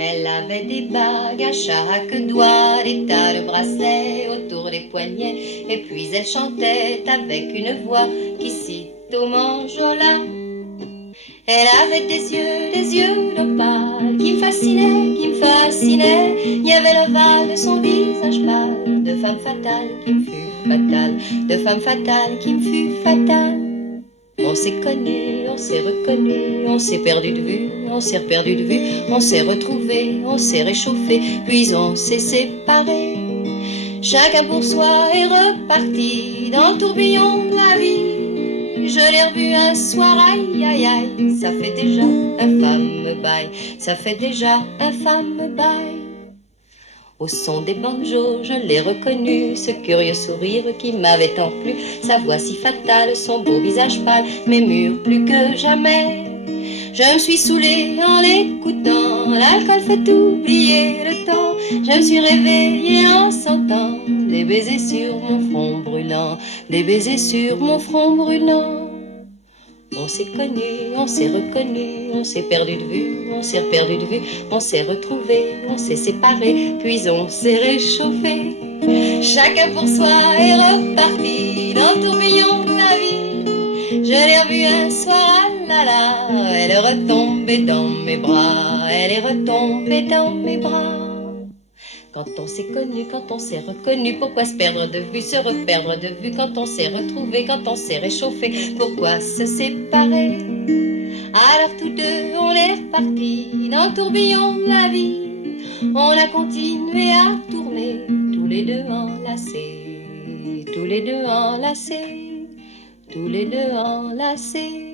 Elle avait des bagues à chaque doigt, des tas de bracelets autour des poignets, et puis elle chantait avec une voix qui cite au manjola. Elle avait des yeux d'opale qui me fascinaient, qui me fascinaient. Il y avait l'ovale de son visage pâle, de femme fatale qui me fut fatale, de femme fatale qui me fut fatale. On s'est connu, on s'est reconnu, on s'est perdu de vue, on s'est perdu de vue, on s'est retrouvé, on s'est réchauffé, puis on s'est séparés. Chacun pour soi est reparti dans le tourbillon de la vie. Je l'ai revu un soir, aïe aïe aïe, ça fait déjà un fameux bail, ça fait déjà un fameux bail. Au son des banjos, je l'ai reconnu, ce curieux sourire qui m'avait tant plu, sa voix si fatale, son beau visage pâle, mes murs plus que jamais. Je me suis saoulée en l'écoutant, l'alcool fait oublier le temps. Je me suis réveillée en sentant des baisers sur mon front brûlant, des baisers sur mon front brûlant. On s'est connu, on s'est reconnu, on s'est perdu de vue, on s'est perdu de vue, on s'est retrouvé, on s'est séparé, puis on s'est réchauffé. Chacun pour soi est reparti dans le tourbillon de la vie. Je l'ai revue un soir, ah là là, elle est retombée dans mes bras, elle est retombée dans mes bras. Quand on s'est connu, quand on s'est reconnu, pourquoi se perdre de vue, se reperdre de vue? Quand on s'est retrouvé, quand on s'est réchauffé, pourquoi se séparer? Alors tous deux, on est repartis dans le tourbillon de la vie. On a continué à tourner, tous les deux enlacés, tous les deux enlacés, tous les deux enlacés.